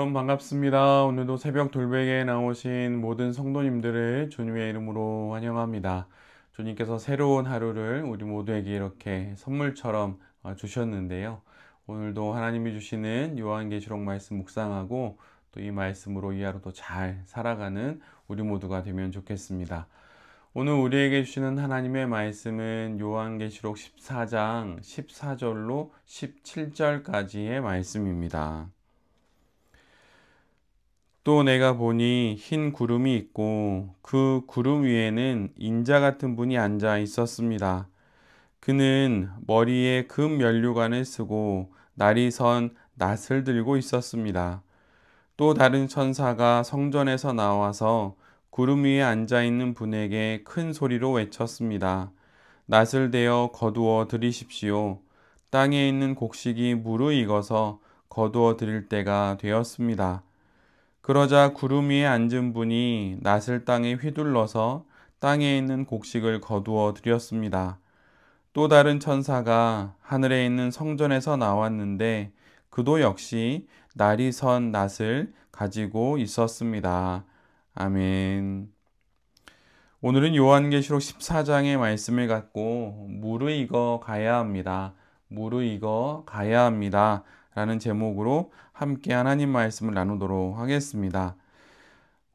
여러분 반갑습니다. 오늘도 새벽 돌베개에 나오신 모든 성도님들을 주님의 이름으로 환영합니다. 주님께서 새로운 하루를 우리 모두에게 이렇게 선물처럼 주셨는데요. 오늘도 하나님이 주시는 요한계시록 말씀 묵상하고 또 이 말씀으로 이 하루도 잘 살아가는 우리 모두가 되면 좋겠습니다. 오늘 우리에게 주시는 하나님의 말씀은 요한계시록 14장 14절로 17절까지의 말씀입니다. 또 내가 보니 흰 구름이 있고 그 구름 위에는 인자 같은 분이 앉아 있었습니다. 그는 머리에 금 면류관을 쓰고 날이 선 낫을 들고 있었습니다. 또 다른 천사가 성전에서 나와서 구름 위에 앉아 있는 분에게 큰 소리로 외쳤습니다. 낫을 대어 거두어 들이십시오. 땅에 있는 곡식이 무르익어서 거두어 들일 때가 되었습니다. 그러자 구름 위에 앉은 분이 낫을 땅에 휘둘러서 땅에 있는 곡식을 거두어 들였습니다. 또 다른 천사가 하늘에 있는 성전에서 나왔는데 그도 역시 날이 선 낫을 가지고 있었습니다. 아멘. 오늘은 요한계시록 14장의 말씀을 갖고 무르익어 가야 합니다. 무르익어 가야 합니다. 라는 제목으로 함께 하나님 말씀을 나누도록 하겠습니다.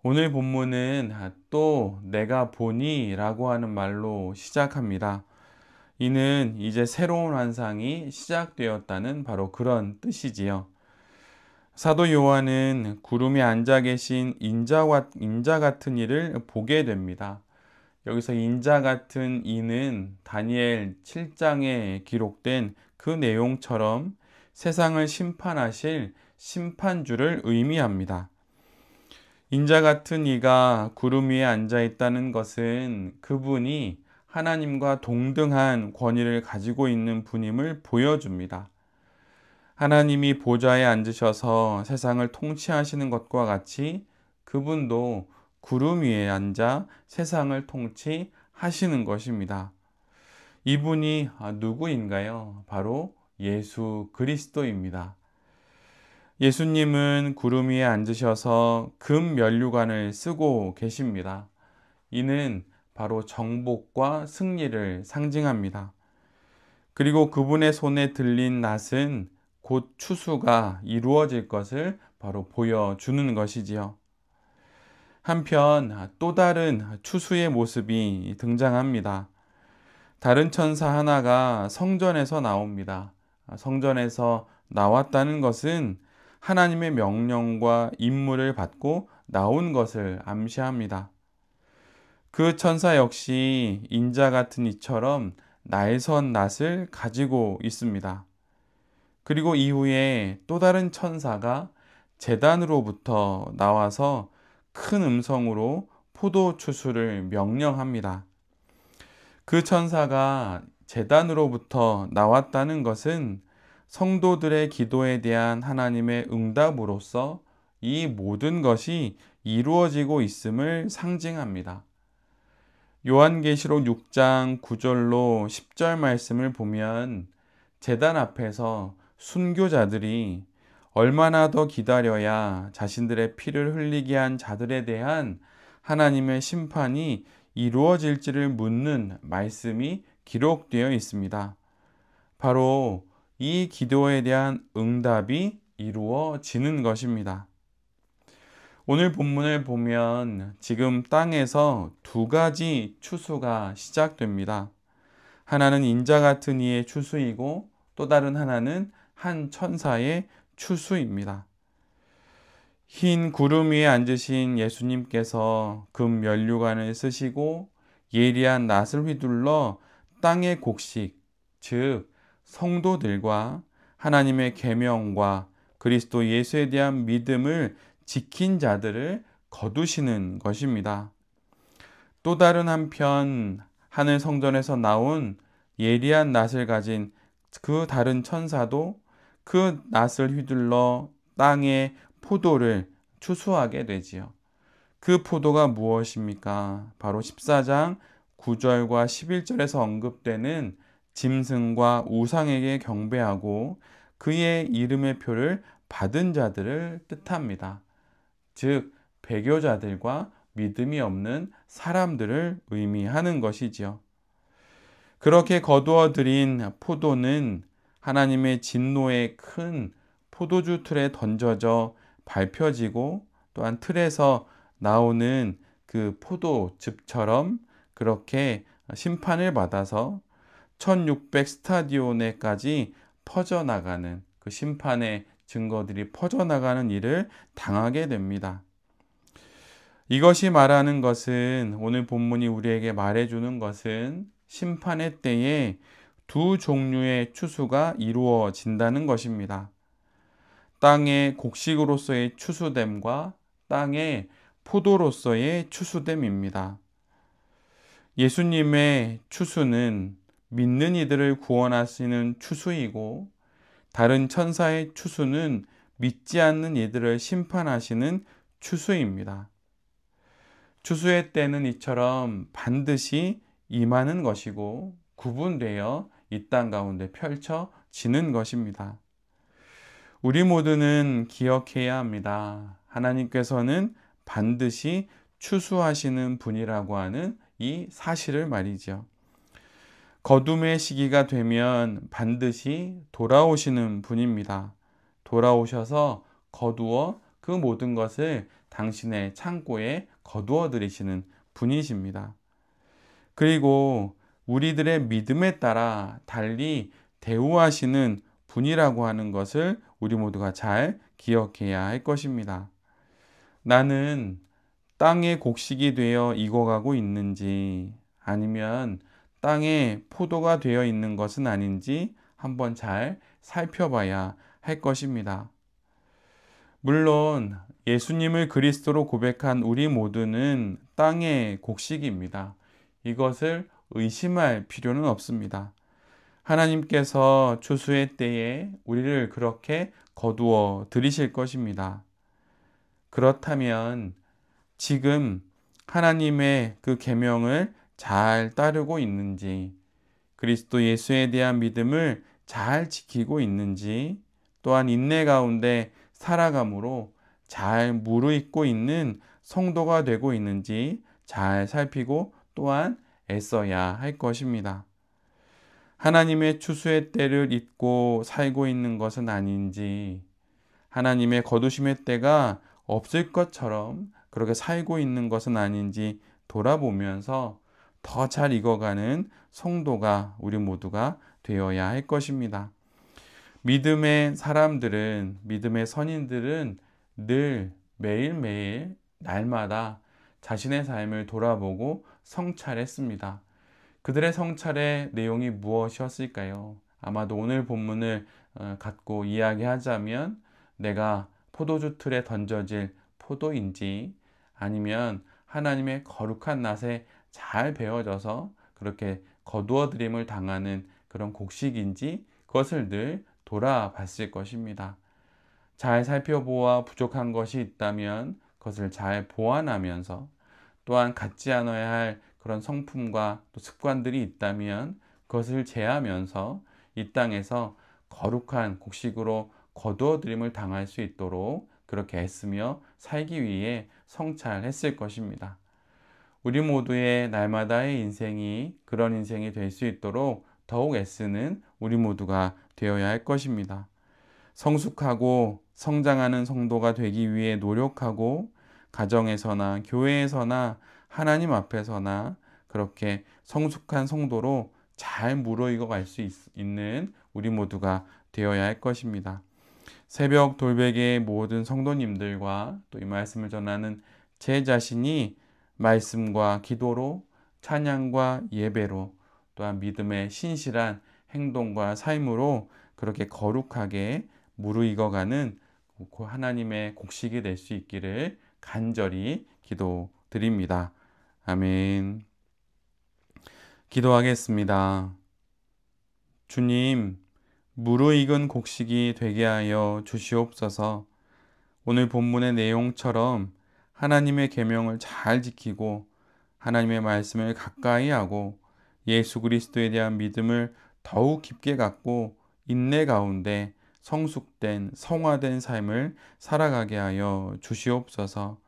오늘 본문은 또 내가 보니 라고 하는 말로 시작합니다. 이는 이제 새로운 환상이 시작되었다는 바로 그런 뜻이지요. 사도 요한은 구름에 앉아 계신 인자 같은 이를 보게 됩니다. 여기서 인자 같은 이는 다니엘 7장에 기록된 그 내용처럼 세상을 심판하실 심판주를 의미합니다. 인자 같은 이가 구름 위에 앉아 있다는 것은 그분이 하나님과 동등한 권위를 가지고 있는 분임을 보여줍니다. 하나님이 보좌에 앉으셔서 세상을 통치하시는 것과 같이 그분도 구름 위에 앉아 세상을 통치하시는 것입니다. 이분이 누구인가요? 바로 예수 그리스도입니다. 예수님은 구름 위에 앉으셔서 금 면류관을 쓰고 계십니다. 이는 바로 정복과 승리를 상징합니다. 그리고 그분의 손에 들린 낫은 곧 추수가 이루어질 것을 바로 보여주는 것이지요. 한편 또 다른 추수의 모습이 등장합니다. 다른 천사 하나가 성전에서 나옵니다. 성전에서 나왔다는 것은 하나님의 명령과 임무를 받고 나온 것을 암시합니다. 그 천사 역시 인자 같은 이처럼 날선 낫을 가지고 있습니다. 그리고 이후에 또 다른 천사가 제단으로부터 나와서 큰 음성으로 포도 추수를 명령합니다. 그 천사가 제단으로부터 나왔다는 것은 성도들의 기도에 대한 하나님의 응답으로서 이 모든 것이 이루어지고 있음을 상징합니다. 요한계시록 6장 9절로 10절 말씀을 보면 제단 앞에서 순교자들이 얼마나 더 기다려야 자신들의 피를 흘리게 한 자들에 대한 하나님의 심판이 이루어질지를 묻는 말씀이 기록되어 있습니다. 바로 이 기도에 대한 응답이 이루어지는 것입니다. 오늘 본문을 보면 지금 땅에서 두 가지 추수가 시작됩니다. 하나는 인자 같은 이의 추수이고 또 다른 하나는 한 천사의 추수입니다. 흰 구름 위에 앉으신 예수님께서 금 면류관을 쓰시고 예리한 낫을 휘둘러 땅의 곡식, 즉 성도들과 하나님의 계명과 그리스도 예수에 대한 믿음을 지킨 자들을 거두시는 것입니다. 또 다른 한편 하늘 성전에서 나온 예리한 낫을 가진 그 다른 천사도 그 낫을 휘둘러 땅의 포도를 추수하게 되지요. 그 포도가 무엇입니까? 바로 14장 9절과 11절에서 언급되는 짐승과 우상에게 경배하고 그의 이름의 표를 받은 자들을 뜻합니다. 즉 배교자들과 믿음이 없는 사람들을 의미하는 것이지요. 그렇게 거두어 들인 포도는 하나님의 진노의 큰 포도주 틀에 던져져 밟혀지고, 또한 틀에서 나오는 그 포도즙처럼 그렇게 심판을 받아서 1600 스타디온에까지 퍼져나가는, 그 심판의 증거들이 퍼져나가는 일을 당하게 됩니다. 이것이 말하는 것은, 오늘 본문이 우리에게 말해주는 것은 심판의 때에 두 종류의 추수가 이루어진다는 것입니다. 땅의 곡식으로서의 추수됨과 땅의 포도로서의 추수됨입니다. 예수님의 추수는 믿는 이들을 구원하시는 추수이고, 다른 천사의 추수는 믿지 않는 이들을 심판하시는 추수입니다. 추수의 때는 이처럼 반드시 임하는 것이고 구분되어 이 땅 가운데 펼쳐지는 것입니다. 우리 모두는 기억해야 합니다. 하나님께서는 반드시 추수하시는 분이라고 하는 이 사실을 말이죠. 거둠의 시기가 되면 반드시 돌아오시는 분입니다. 돌아오셔서 거두어 그 모든 것을 당신의 창고에 거두어 들이시는 분이십니다. 그리고 우리들의 믿음에 따라 달리 대우하시는 분이라고 하는 것을 우리 모두가 잘 기억해야 할 것입니다. 나는 땅의 곡식이 되어 익어가고 있는지, 아니면 땅에 포도가 되어 있는 것은 아닌지 한번 잘 살펴봐야 할 것입니다. 물론 예수님을 그리스도로 고백한 우리 모두는 땅의 곡식입니다. 이것을 의심할 필요는 없습니다. 하나님께서 추수의 때에 우리를 그렇게 거두어 들이실 것입니다. 그렇다면 지금 하나님의 그 계명을 잘 따르고 있는지, 그리스도 예수에 대한 믿음을 잘 지키고 있는지, 또한 인내 가운데 살아감으로 잘 무르익고 있는 성도가 되고 있는지 잘 살피고 또한 애써야 할 것입니다. 하나님의 추수의 때를 잊고 살고 있는 것은 아닌지, 하나님의 거두심의 때가 없을 것처럼 그렇게 살고 있는 것은 아닌지 돌아보면서 더 잘 익어가는 성도가 우리 모두가 되어야 할 것입니다. 믿음의 사람들은, 믿음의 선인들은 늘 매일매일 날마다 자신의 삶을 돌아보고 성찰했습니다. 그들의 성찰의 내용이 무엇이었을까요? 아마도 오늘 본문을 갖고 이야기하자면, 내가 포도주 틀에 던져질 포도인지, 아니면 하나님의 거룩한 낫에 잘 베어져서 그렇게 거두어들임을 당하는 그런 곡식인지, 그것을 늘 돌아봤을 것입니다. 잘 살펴보아 부족한 것이 있다면 그것을 잘 보완하면서, 또한 갖지 않아야 할 그런 성품과 또 습관들이 있다면 그것을 제하면서 이 땅에서 거룩한 곡식으로 거두어들임을 당할 수 있도록 그렇게 애쓰며 살기 위해 성찰했을 것입니다. 우리 모두의 날마다의 인생이 그런 인생이 될 수 있도록 더욱 애쓰는 우리 모두가 되어야 할 것입니다. 성숙하고 성장하는 성도가 되기 위해 노력하고, 가정에서나 교회에서나 하나님 앞에서나 그렇게 성숙한 성도로 잘 무르익어 갈 수 있는 우리 모두가 되어야 할 것입니다. 새벽 돌베개의 모든 성도님들과 또 이 말씀을 전하는 제 자신이 말씀과 기도로, 찬양과 예배로, 또한 믿음의 신실한 행동과 삶으로 그렇게 거룩하게 무르익어가는 하나님의 곡식이 될 수 있기를 간절히 기도드립니다. 아멘. 기도하겠습니다. 주님, 무르익은 곡식이 되게 하여 주시옵소서. 오늘 본문의 내용처럼 하나님의 계명을 잘 지키고, 하나님의 말씀을 가까이 하고, 예수 그리스도에 대한 믿음을 더욱 깊게 갖고 인내 가운데 성숙된 성화된 삶을 살아가게 하여 주시옵소서.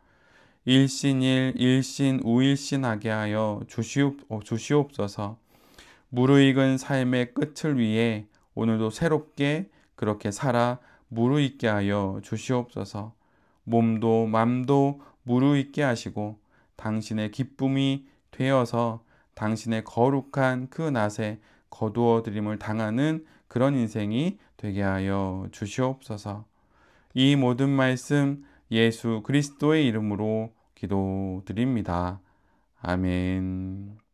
일신일 일신 우일신하게 하여 주시옵소서. 무르익은 삶의 끝을 위해 오늘도 새롭게 그렇게 살아 무르익게 하여 주시옵소서. 몸도 맘도 무르익게 하시고 당신의 기쁨이 되어서 당신의 거룩한 그 낫에 거두어 드림을 당하는 그런 인생이 되게 하여 주시옵소서. 이 모든 말씀 예수 그리스도의 이름으로 기도드립니다. 아멘.